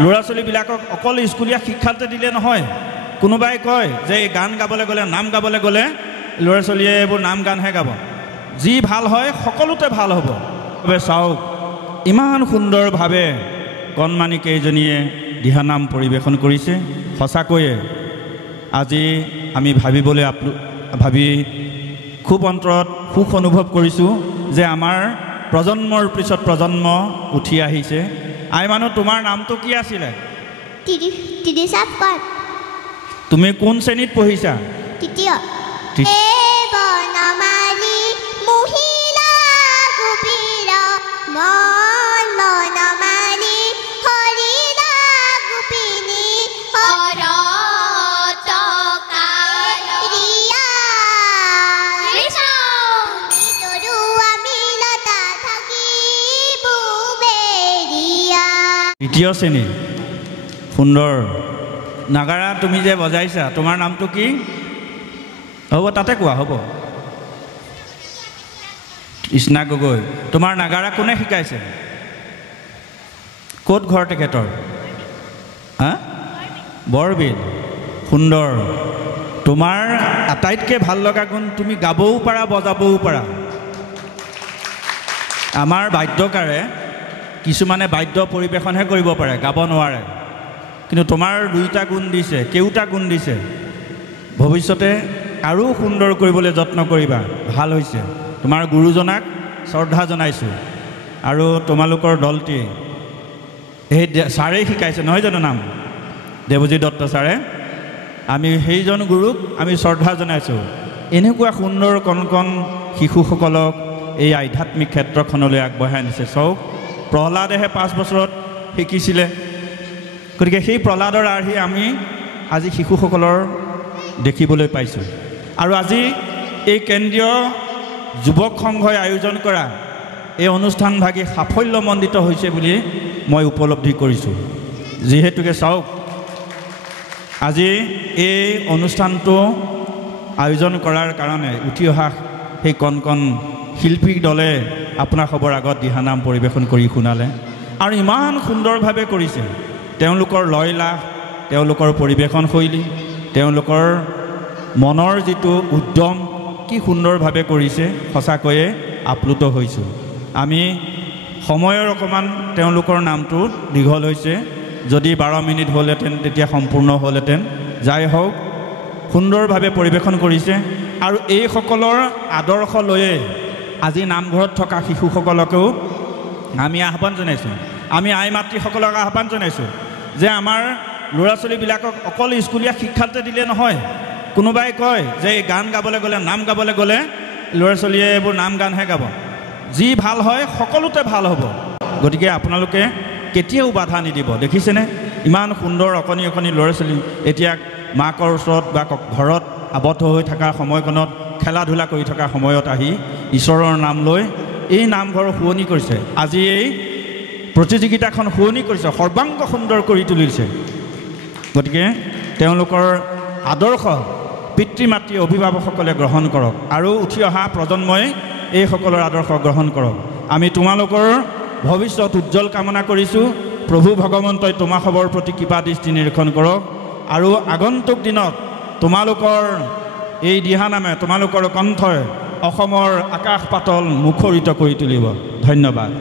ল'ৰা ছোৱালীবিলাকক অকল স্কুলীয়া শিক্ষাতে দিলে নহয়। কোনোবাই কয় যে এই গান গাবলৈ গ'লে, নাম গাবলৈ গ'লে ল'ৰা ছোৱালীয়ে এইবোৰ নাম গানহে গাব, যি ভাল হয় সকলোতে ভাল হ'ব। চাওক ইমান সুন্দৰভাৱে কণমানি কেইজনীয়ে দিহানাম পৰিৱেশন কৰিছে। সঁচাকৈয়ে আজি আমি ভাবি খুব অন্তৰত সুখ অনুভৱ কৰিছোঁ যে আমাৰ প্ৰজন্মৰ পিছত প্ৰজন্ম উঠি আহিছে। আই মানুহ, তোমাৰ নামটো কি আছিলে? তুমি কোন শ্ৰেণীত পঢ়িছা? তৃতীয়। তৃতীয় শ্ৰেণী, সুন্দৰ। নাগাৰা তুমি যে বজাইছা, তোমাৰ নামটো কি? হ'ব তাতে কোৱা, হ'ব। কৃষ্ণা গগৈ। তোমাৰ নাগাৰা কোনে শিকাইছে? ক'ত ঘৰ তেখেতৰ? হা? বৰবিল। সুন্দৰ। তোমাৰ আটাইতকৈ ভাল লগা গুণ, তুমি গাবও পাৰা বজাবও পাৰা। আমাৰ বাদ্যকাৰে কিছুমানে বাদ্য পৰিৱেশনহে কৰিব পাৰে, গাব নোৱাৰে। কিন্তু তোমাৰ দুইটা গুণ দিছে, কেইটা গুণ দিছে। ভৱিষ্যতে আৰু সুন্দৰ কৰিবলৈ যত্ন কৰিবা। ভাল হৈছে। তোমাৰ গুৰুজনাক শ্ৰদ্ধা জনাইছোঁ। আৰু তোমালোকৰ দলটি সেই ছাৰেই শিকাইছে নহয় জানো? নাম দেৱজিৎ দত্ত ছাৰে। আমি সেইজন গুৰুক আমি শ্ৰদ্ধা জনাইছোঁ। এনেকুৱা সুন্দৰ কণ কণ শিশুসকলক এই আধ্যাত্মিক ক্ষেত্ৰখনলৈ আগবঢ়াই আনিছে। চাওক, প্ৰহ্লাদেহে 5 বছৰত শিকিছিলে। গতিকে সেই প্ৰহ্লাদৰ আৰ্হি আমি আজি শিশুসকলৰ দেখিবলৈ পাইছোঁ। আৰু আজি এই কেন্দ্ৰীয় যুৱক সংঘই আয়োজন কৰা এই অনুষ্ঠানভাগি সাফল্যমণ্ডিত হৈছে বুলি মই উপলব্ধি কৰিছোঁ। যিহেতুকে চাওক, আজি এই অনুষ্ঠানটো আয়োজন কৰাৰ কাৰণে উঠি অহা সেই কণ কণ শিল্পী দলে আপোনাৰ খবৰ আগত দিহানাম পৰিৱেশন কৰি শুনালে। আৰু ইমান সুন্দৰভাৱে কৰিছে। তেওঁলোকৰ লয়লাস, তেওঁলোকৰ পৰিৱেশন শৈলী, তেওঁলোকৰ মনৰ যিটো উদ্যম, কি সুন্দৰভাৱে কৰিছে। সঁচাকৈয়ে আপ্লুত হৈছোঁ। আমি সময়ৰ অকণমান তেওঁলোকৰ নামটো দীঘল হৈছে, যদি 12 মিনিট হ'লহেঁতেন তেতিয়া সম্পূৰ্ণ হ'লহেঁতেন। যাই হওক, সুন্দৰভাৱে পৰিৱেশন কৰিছে। আৰু এইসকলৰ আদৰ্শ লৈয়ে আজি নামঘৰত থকা শিশুসকলকেও আমি আহ্বান জনাইছোঁ। আমি আই মাতৃসকলক আহ্বান জনাইছোঁ যে আমাৰ ল'ৰা ছোৱালীবিলাকক অকল স্কুলীয়া শিক্ষাতে দিলে নহয়। কোনোবাই কয় যে এই গান গাবলৈ গ'লে, নাম গাবলৈ গ'লে ল'ৰা ছোৱালীয়ে এইবোৰ নাম গানহে গাব, যি ভাল হয় সকলোতে ভাল হ'ব। গতিকে আপোনালোকে কেতিয়াও বাধা নিদিব। দেখিছেনে ইমান সুন্দৰ অকণি অকণি ল'ৰা ছোৱালী এতিয়া মাকৰ ওচৰত বা ঘৰত আবদ্ধ হৈ থকা সময়কণত, খেলা ধূলা কৰি থকা সময়ত আহি ঈশ্বৰৰ নাম লৈ এই নামঘৰ শুৱনি কৰিছে। আজি এই প্ৰতিযোগিতাখন শুৱনি কৰিছে, সৰ্বাংগ সুন্দৰ কৰি তুলিছে। গতিকে তেওঁলোকৰ আদৰ্শ পিতৃ মাতৃ অভিভাৱকসকলে গ্ৰহণ কৰক আৰু উঠি অহা প্ৰজন্মই এইসকলৰ আদৰ্শ গ্ৰহণ কৰক। আমি তোমালোকৰ ভৱিষ্যত উজ্জ্বল কামনা কৰিছোঁ। প্ৰভু ভগৱন্তই তোমাসৱৰ প্ৰতি কৃপা দৃষ্টি নিৰীক্ষণ কৰক। আৰু আগন্তুক দিনত তোমালোকৰ এই দিহানামে, তোমালোকৰ কণ্ঠই অসমৰ আকাশ পাতল মুখৰিত কৰি তুলিব। ধন্যবাদ।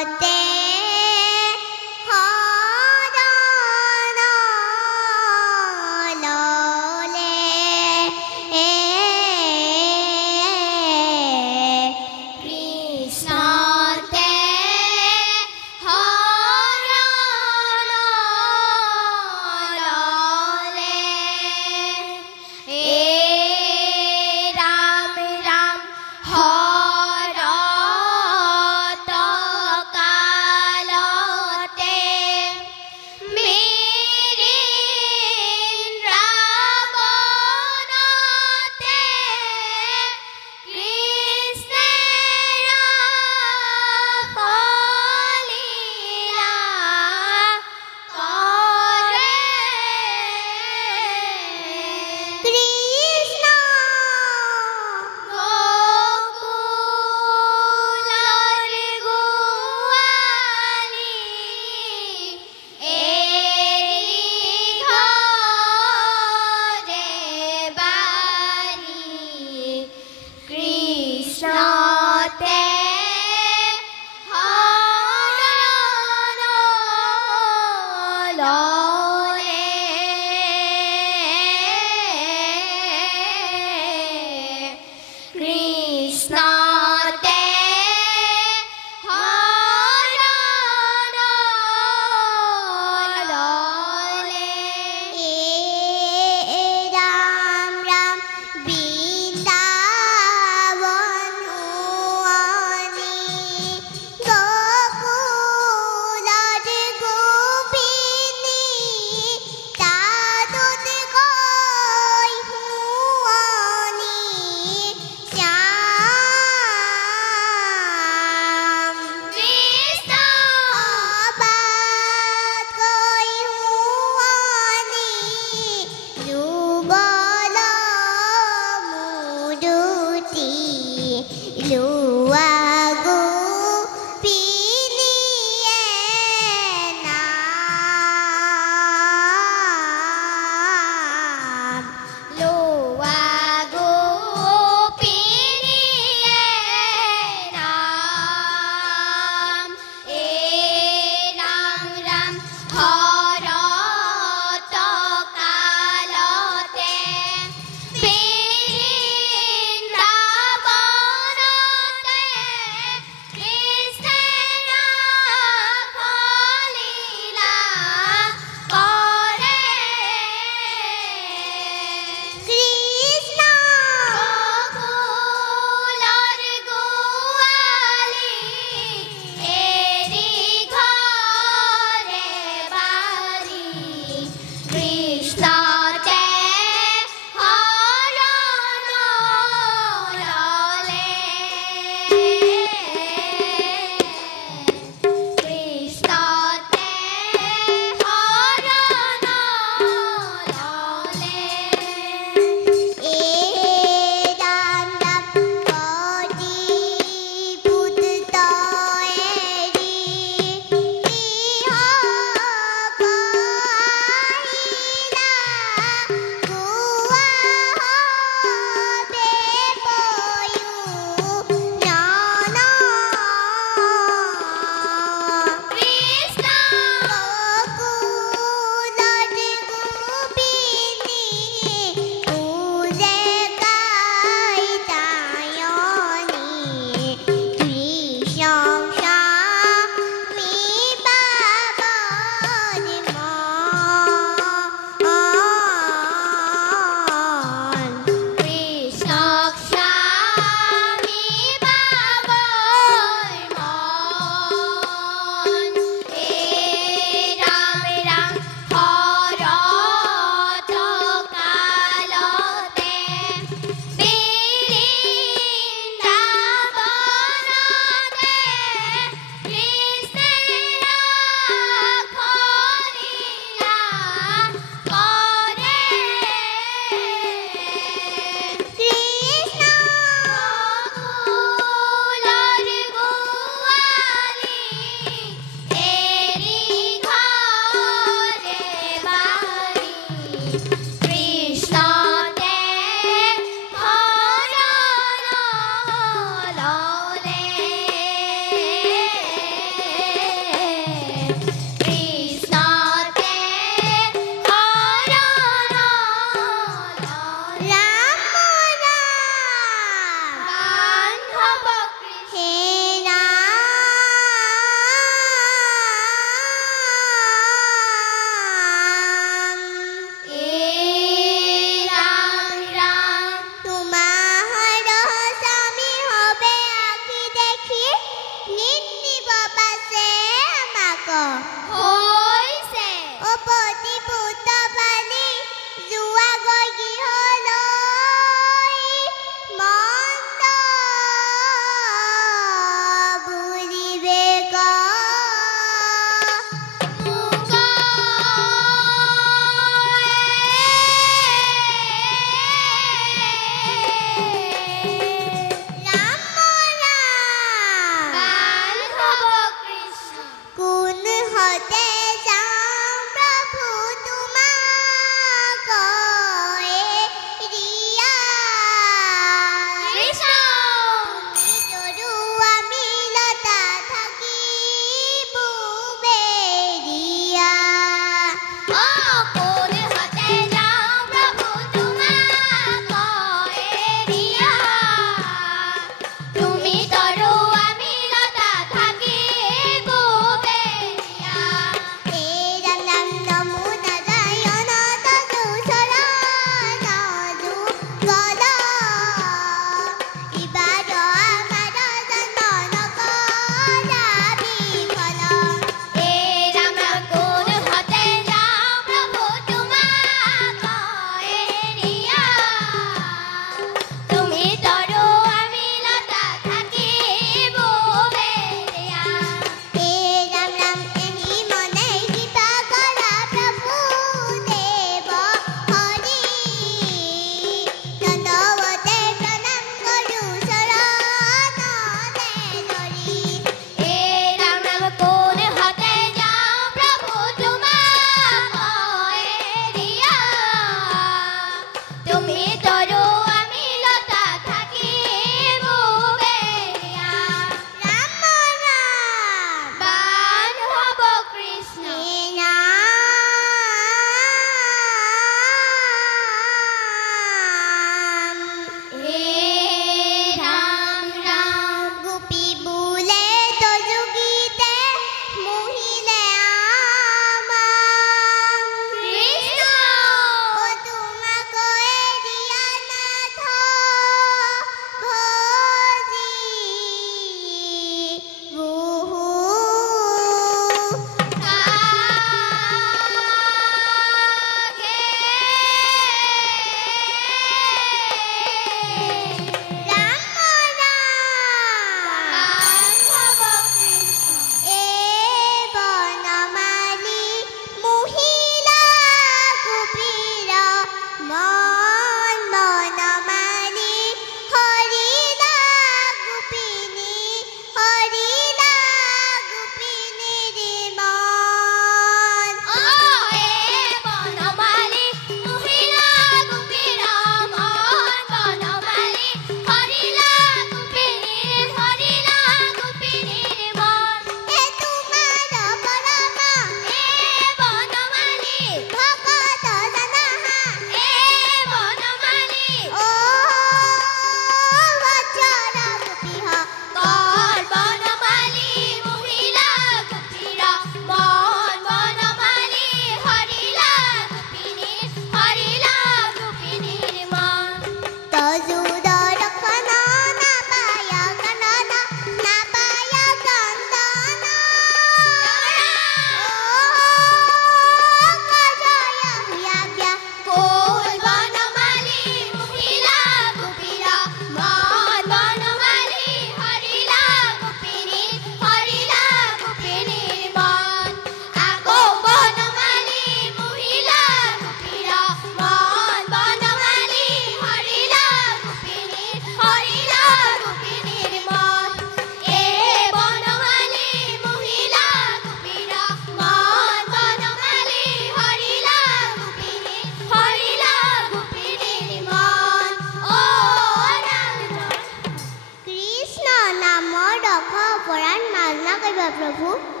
प्रभु।